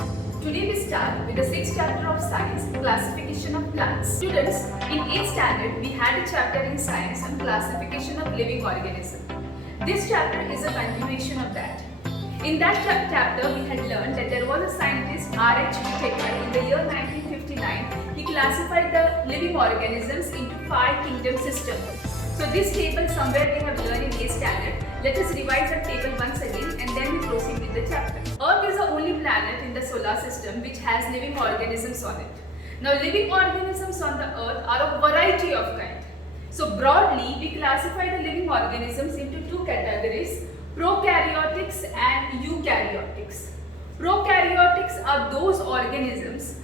Today we start with the 6th chapter of science, classification of plants. Students, in 8th standard we had a chapter in science on classification of living organisms. This chapter is a continuation of that. In that chapter we had learned that there was a scientist R.H. Whittaker in the year 1959. He classified the living organisms into 5 kingdom systems. So this table somewhere we have learned in 8th standard. Let us revise the table once again and then we proceed with the chapter. Earth is the only planet in the solar system which has living organisms on it. Now living organisms on the earth are of variety of kind. So broadly we classify the living organisms into 2 categories, prokaryotics and eukaryotics. Prokaryotics are those organisms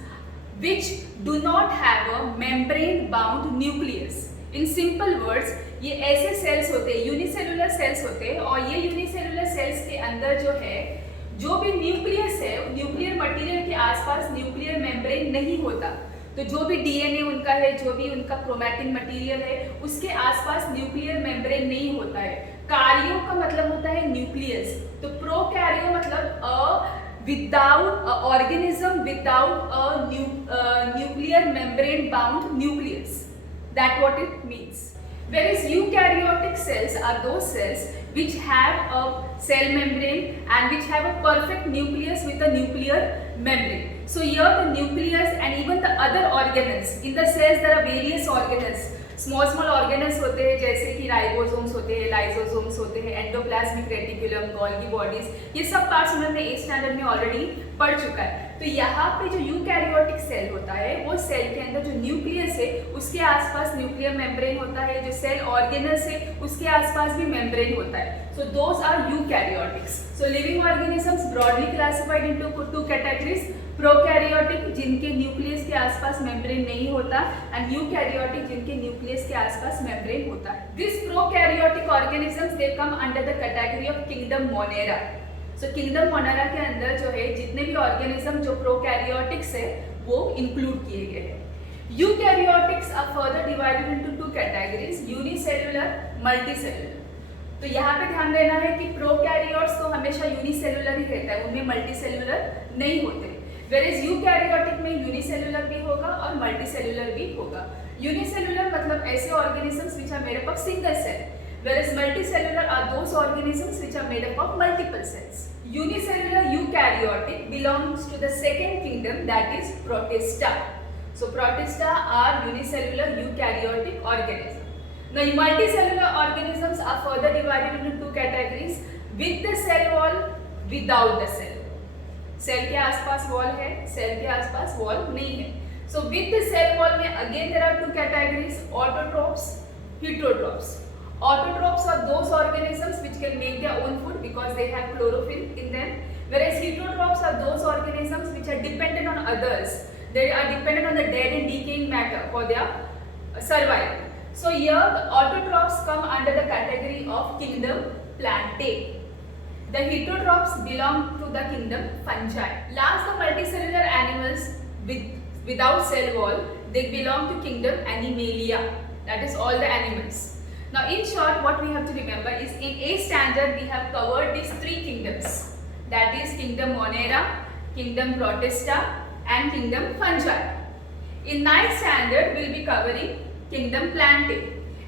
which do not have a membrane bound nucleus. In simple words, ये ऐसे sales होते हैं, unicellular sales होते हैं और ये unicellular sales के अंदर जो है जो भी न्यूक्लियस है, न्यूक्लियर मटेरियल के आसपास न्यूक्लियर मेम्ब्रेन नहीं होता। तो जो भी डीएनए उनका है, जो भी उनका क्रोमैटिन मटेरियल है, उसके आसपास न्यूक्लियर मेम्ब्रेन नहीं होता है। कार्यो का मतलब होता है न्यूक्लियस, तो प्रोकैरियो मतलब without organism without nuclear membrane bound nucleus. That's what it means. Whereas eukaryotic cells are those cells which have a cell membrane and which have a perfect nucleus with a nuclear membrane. So here the nucleus and even the other organelles. In the cells there are various organelles. small organelles होते हैं जैसे कि ribosomes होते हैं, lysosomes होते हैं, endoplasmic reticulum, Golgi bodies, ये सब पार्ट्स उन्होंने 8th स्टैंडर्ड में ऑलरेडी पढ़ चुका है। तो यहाँ पे जो यूकैरियोटिक सेल होता है वो सेल के अंदर जो न्यूक्लियस है उसके आसपास न्यूक्लियर मेम्ब्रेन होता है, जो सेल ऑर्गेनल्स है उसके आसपास भी मेम्ब्रेन होता है। So those are eukaryotics. So living organisms broadly classified into 2 categories. Prokaryotic जिनके न्यूक्लियस के आसपास मेम्ब्रेन नहीं होता एंड यूकैरियोटिक जिनके न्यूक्लियस के आसपास मेम्ब्रेन होता है। This prokaryotic organisms they come under the category of kingdom Monera. So kingdom Monera के अंदर जो है जितने भी ऑर्गेनिज्म जो प्रोकैरियोटिक्स है वो इंक्लूड किए गए हैं। Eukaryotes are further divided into 2 categories, unicellular, multicellular. तो यहाँ पे ध्यान देना है कि प्रोकैरियोट्स तो हमेशा यूनिसेलुलर ही रहता है, उनमें मल्टीसेलुलर नहीं होते। Whereas यूकैरियोटिक में यूनिसेलुलर भी होगा और मल्टीसेलुलर भी होगा। यूनिसेलुलर मतलब ऐसे organisms which are made up of single cell, whereas multicellular are those organisms which are made up of multiple cells. Unicellular eukaryotic belongs to the second kingdom, that is Protista. So Protista are unicellular eukaryotic organisms. Now multicellular organisms are further divided into 2 categories, with the cell wall, without the cell. Cell के आसपास wall है, cell के आसपास wall नहीं है। So with the cell wall में again there are 2 categories, autotrophs, heterotrophs. Autotrophs are those organisms which can make their own food because they have chlorophyll in them, whereas heterotrophs are those organisms which are dependent on others. They are dependent on the dead and decaying matter for their survival. So here the autotrophs come under the category of kingdom Plantae. The heterotrophs belong to the kingdom Fungi. Last, the multicellular animals without cell wall, they belong to kingdom Animalia. That is all the animals. Now in short what we have to remember is in 8th standard we have covered these 3 kingdoms. That is kingdom Monera, kingdom Protista and kingdom Fungi. In 9th standard we will be covering kingdom Plantae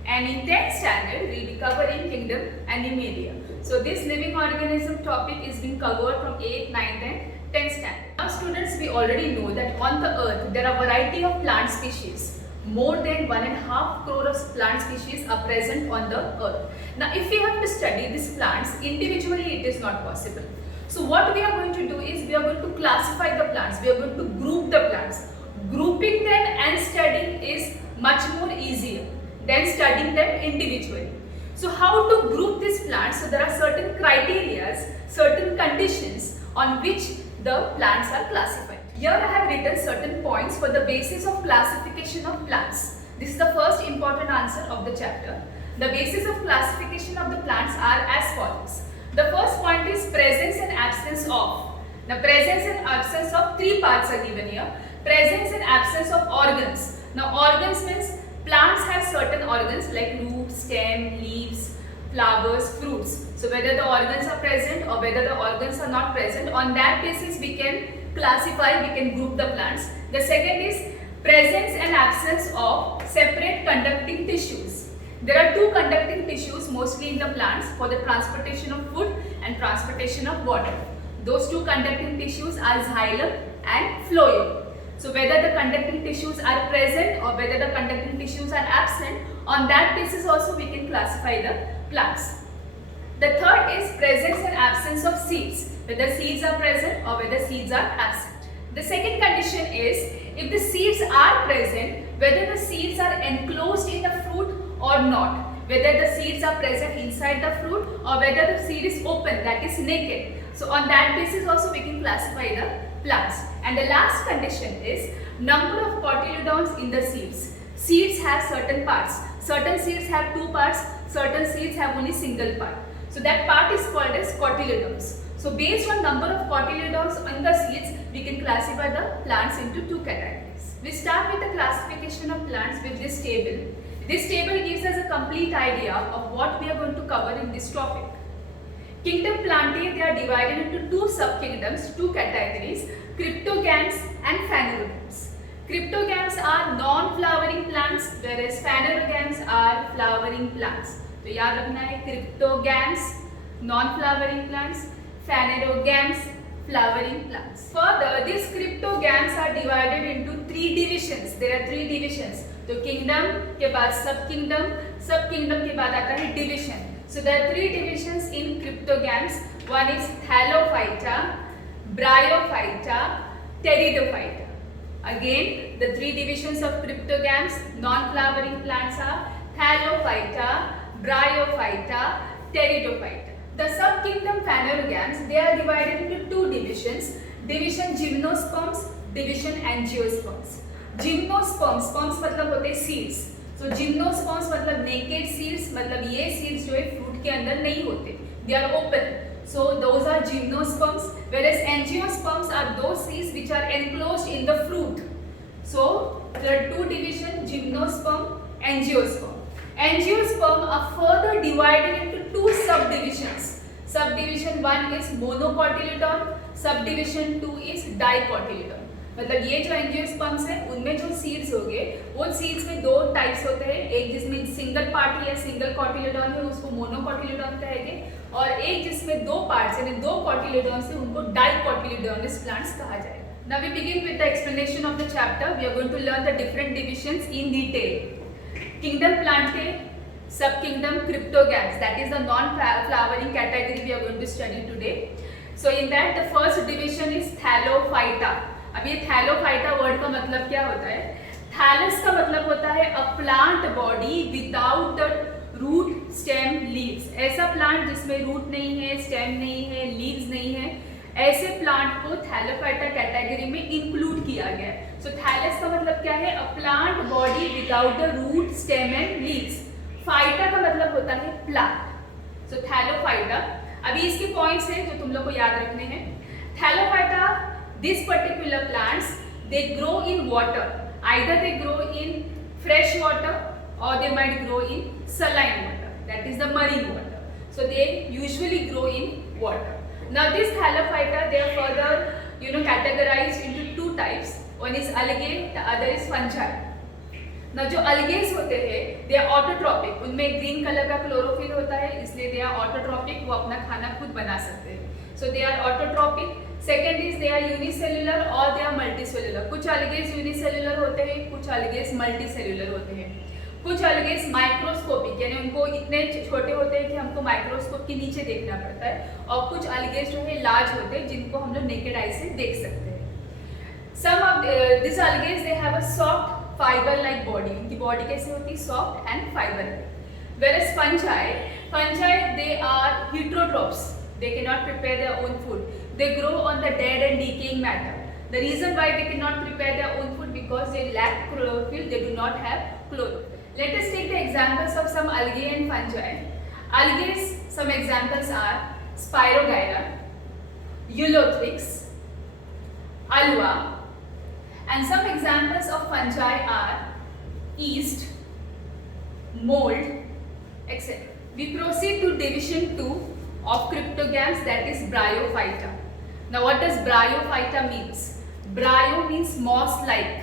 and in 10th standard we will be covering kingdom Animalia. So this living organism topic is being covered from 8th, 9th and 10th standard. Now students, we already know that on the earth there are variety of plant species. More than 1.5 crore of plant species are present on the earth. Now if we have to study these plants individually, it is not possible. So what we are going to do is we are going to classify the plants, we are going to group the plants. Grouping them and studying is much more easier than studying them individually. So how to group these plants? So there are certain criteria, certain conditions on which the plants are classified. Here I have written certain points for the basis of classification of plants. This is the first important answer of the chapter. The basis of classification of the plants are as follows. The first point is presence and absence of. Now presence and absence of 3 parts are given here. Presence and absence of organs. Now organs means plants have certain organs like root, stem, leaves, flowers, fruits. So whether the organs are present or whether the organs are not present, on that basis we can classify, we can group the plants. The second is presence and absence of separate conducting tissues. There are two conducting tissues mostly in the plants for the transportation of food and transportation of water. Those two conducting tissues are xylem and phloem. So whether the conducting tissues are present or whether the conducting tissues are absent, on that basis also we can classify the plants. The third is presence and absence of seeds, whether seeds are present or whether seeds are absent. The second condition is if the seeds are present, whether the seeds are enclosed in the fruit or not, whether the seeds are present inside the fruit or whether the seed is open, that is naked. So on that basis also we can classify the plants. And the last condition is number of cotyledons in the seeds. Seeds have certain parts. Certain seeds have two parts, certain seeds have only single part. So that part is called as cotyledons. So based on number of cotyledons in the seeds, we can classify the plants into two categories. We start with the classification of plants with this table. This table gives us a complete idea of what we are going to cover in this topic. Kingdom Plantae, they are divided into two subkingdoms, two categories, cryptogams and phanerogams. Cryptogams are non-flowering plants, whereas phanerogams are flowering plants. तो याद रखना है cryptogams non-flowering plants, phanerogams flowering plants. Further, these cryptogams are divided into three divisions. There are three divisions. तो kingdom के बाद subkingdom, subkingdom के बाद आता है division. So there are three divisions in cryptogams. One is Thallophyta, Bryophyta, Pteridophyta. Again, the three divisions of cryptogams, non-flowering plants are Thallophyta, Bryophyta, Pteridophyta. The subkingdom phanerogams, they are divided into two divisions. Division Gymnosperms, division Angiosperms. Gymnosperms, sperms मतलब होते हैं seeds. So gymnosperms मतलब naked seeds, मतलब ये seeds जो है fruit के अंदर नहीं होते, they are open. So those are gymnosperms, whereas angiosperms are those seeds which are enclosed in the fruit. So there are two divisions, gymnosperm, angiosperm. Angiosperm are further divided into two subdivisions. Subdivision 1 is monocotyledon, subdivision 2 is dicotyledon. मतलब ये जो angiosperms है उनमें जो seeds होंगे वो seeds में दो टाइप्स होते हैं, एक जिसमें सिंगल पार्ट या सिंगल कॉटिलेडॉन है उसको मोनोकॉटिलेडॉन कहेंगे और एक जिसमें दो पार्ट्स यानी दो कॉटिलेडॉन से उनको डाइकोटिलेडोनस प्लांट्स कहा जाएगा. Now we begin with the explanation of the chapter. We are going to learn the different divisions in detail. Kingdom Plantae, subkingdom Cryptogams, that is the non-flowering category we are going to study today. So in that the first division is Thallophyta. अब ये Thallophyta word का मतलब क्या होता है? Thallus का मतलब होता है a plant body without root stem leaves. ऐसा प्लांट जिसमें रूट नहीं है, स्टेम नहीं है, लीव्स नहीं है, ऐसे प्लांट को थैलोफाइटा कैटेगरी में इंक्लूड किया गया है. सो थैलस का मतलब क्या है? A plant body without the root stem and leaves. Phyta का मतलब होता है प्लांट. सो थैलोफाइटा. अभी इसके पॉइंट्स हैं जो तुम लोग को याद रखने हैं. Thallophyta, these particular plants, they grow in water. Either they grow in fresh water or they might grow in saline water, that is the marine water. So they usually grow in water. Now this Thallophyta, they are further categorized into two types. One is algae, the other is fungi. Now जो algae होते हैं they are autotrophic. उनमें green colour का chlorophyll होता है इसलिए they are autotrophic, वो अपना खाना खुद बना सकते हैं. So they are autotrophic. Second is they are unicellular or they are multicellular. कुछ algae unicellular होते हैं, कुछ algae multicellular होते हैं. कुछ algae माइक्रोस्कोपिक यानी उनको इतने छोटे होते हैं कि हमको माइक्रोस्कोप के नीचे देखना पड़ता है और कुछ algae जो है लार्ज होते हैं जिनको हम लोग नेकेड आई से देख सकते हैं. Some of these algae they have a soft fiber like body. उनकी बॉडी कैसे होती है? Soft and fibre. Whereas fungi they are heterotrophs. They cannot prepare their own food. They grow on the dead and decaying matter. The reason why they cannot prepare their own food because they lack chlorophyll. They do not have chlorophyll. Let us take the examples of some algae and fungi. Algae, some examples are Spirogyra, Ulothrix, Alua, and some examples of fungi are yeast, mold, etc. We proceed to division 2 of cryptogams, that is Bryophyta. Now what does Bryophyta means? Bryo means moss-like.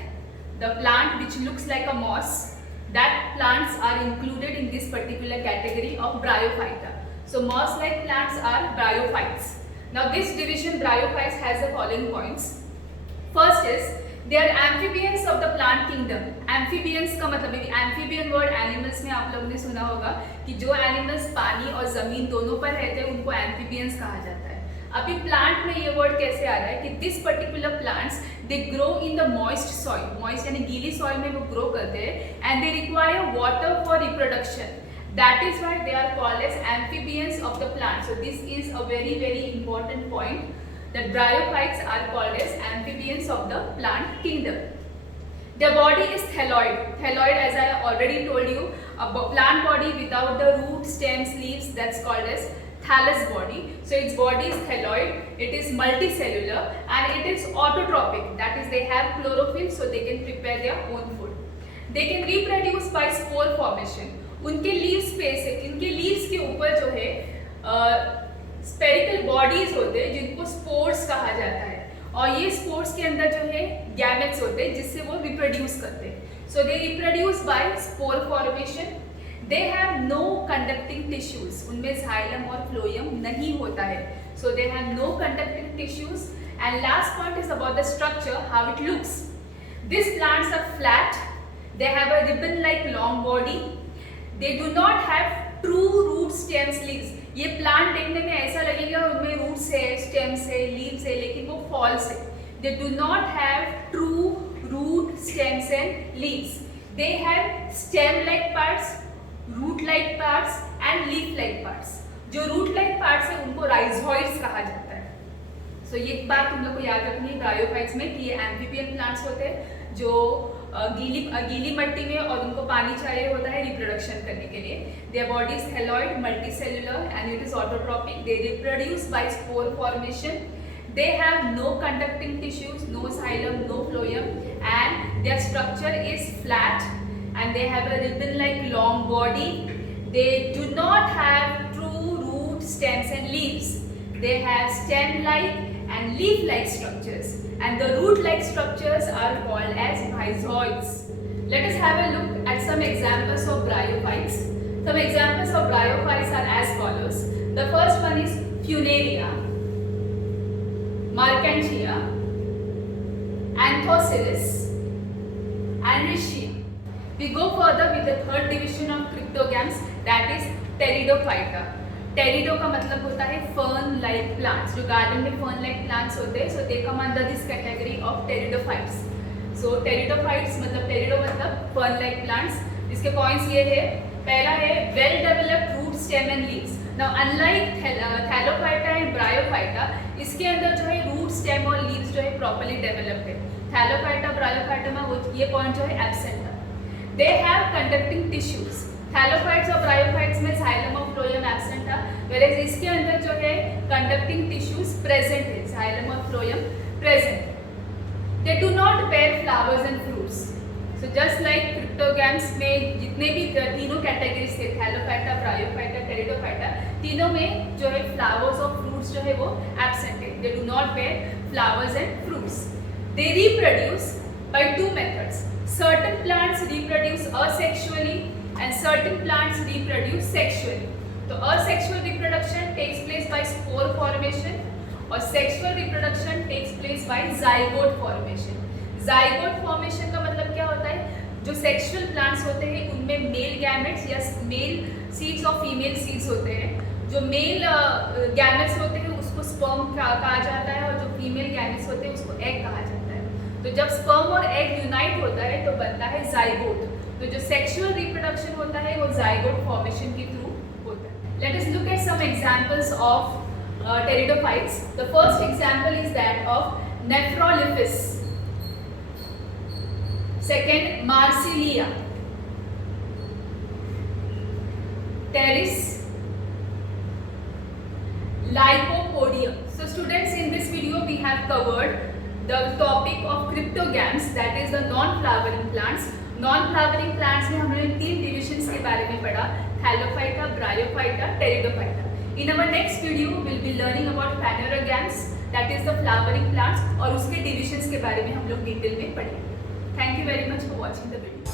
The plant which looks like a moss, that plants are included in this particular category of Bryophyta. So moss-like plants are bryophytes. Now this division bryophytes has the following points. First is they are amphibians of the plant kingdom. Amphibians का मतलब है amphibian word animals में आप लोगों ने सुना होगा कि जो animals पानी और जमीन दोनों पर रहते हैं उनको amphibians कहा जाता है. अभी प्लांट में ये वर्ड कैसे आ रहा है कि this particular plants they grow in the moist soil. Moist यानी गीली सॉइल में वो ग्रो करते हैं and they require water for reproduction. That is why they are called as amphibians of the plant. So this is a very very important point that bryophytes are called as amphibians of the plant kingdom. Their body is thalloid. Thalloid, as I already told you, a plant body without the root, stems, leaves, that's called as thallus body. So its body is thalloid, it is multicellular and it is autotrophic. That is, they have chlorophyll so they can prepare their own food. They can reproduce by spore formation. उनके leaves पे से, इनके leaves के ऊपर जो है spherical bodies होते हैं जिनको स्पोर्स कहा जाता है और ये स्पोर्स के अंदर जो है गैमेट्स होते हैं जिससे वो रिप्रोड्यूस करते हैं. So they reproduce by spore formation. They have no conducting tissues. उनमें जाइलम और फ्लोएम नहीं होता है. So they have no conducting tissues. And last point is about the structure, how it looks. This plants are flat. They have a ribbon like long body. They do not have true root stems leaves. ये plant देखने में ऐसा लगेगा उनमें roots है, stems है, leaves है, लेकिन वो फॉल्स है. They do not have true root stems and leaves. They have stem like parts, root like parts and leaf like parts. जो रूट लाइक पार्ट्स है उनको राइजोइड्स कहा जाता है. सो ये बात तुम लोग को याद रखनी है ब्रायोफाइट्स में कि ये एम्फीबियन प्लांट्स होते हैं जो गीली मिट्टी में और उनको पानी चाहिए होता है रिप्रोडक्शन करने के लिए. Their body is thalloid, multicellular and it is autotrophic. They reproduce by spore formation. They have no conducting tissues, no xylem, no phloem and their structure is flat and they have a ribbon like long body. They do not have true root stems and leaves. They have stem-like and leaf-like structures, and the root-like structures are called as rhizoids. Let us have a look at some examples of bryophytes. Some examples of bryophytes are as follows. The first one is Funaria, Mercantia, Anthoceras, and Riccia. We go further with the third division of cryptogams, that is Pteridophyta. Pterido का मतलब होता है fern like plants. जो garden में fern like plants होते हैं, so they come under this category of pteridophytes. सो pteridophytes मतलब टेरिडो मतलब फर्न लाइक प्लांट्स. इसके पॉइंट्स ये है. पहला है well developed root, stem and leaves. Now unlike thallophyta and bryophyta, इसके अंदर जो है रूट, स्टेम और लीव्स जो है प्रॉपर्ली डेवलप्ड है. थैलोफाइटा, ब्रायोफाइटा में वो ये पॉइंट जो है एब्सेंट है. They have conducting tissues. Thallophytes और ब्रायोफाइट्स में जाइलम और फ्लोएम एब्सेंट था, whereas इसके अंदर जो है कंडक्टिंग टिश्यूज प्रेजेंट है, जाइलम और phloem present. They do not bear flowers and fruits. So just like cryptogams में जितने भी तीनों कैटेगरीज थे, थैलोफाइटा, ब्रायोफाइटा, टेरिडोफाइटा, तीनों में जो है फ्लावर्स और फ्रूट्स जो है वो एब्सेंट है. They do not bear flowers and fruits. They reproduce by two methods. Certain plants reproduce asexually and certain plants reproduce sexually. So asexual reproduction takes place by spore formation और sexual reproduction takes place by zygote formation. Zygote formation का मतलब क्या होता है? जो sexual plants होते हैं उनमें male gametes या male seeds और female seeds होते हैं. जो male gametes होते हैं उसको sperm कहा जाता है और जो female gametes होते हैं उसको egg कहा जाता है. तो जब sperm और egg unite होता है तो बनता है zygote. तो जो सेक्सुअल रिप्रोडक्शन होता है वो जाइगोट फॉर्मेशन के थ्रू होता है. Let us look at some examples of pteridophytes. The first example is that of nephrolepis. Second marsilea, pteris, lycopodium. So students, in this video we have covered the topic of cryptogams, that is the non flowering plants. Non flowering plants में हमने 3 divisions के बारे में पढ़ा, thallophyta, bryophyta, pteridophyta. In our next video will be learning about phanerogams, that is the flowering plants, और उसके divisions के बारे में हम लोग डिटेल में पढ़ेंगे। Thank you very much for watching the video.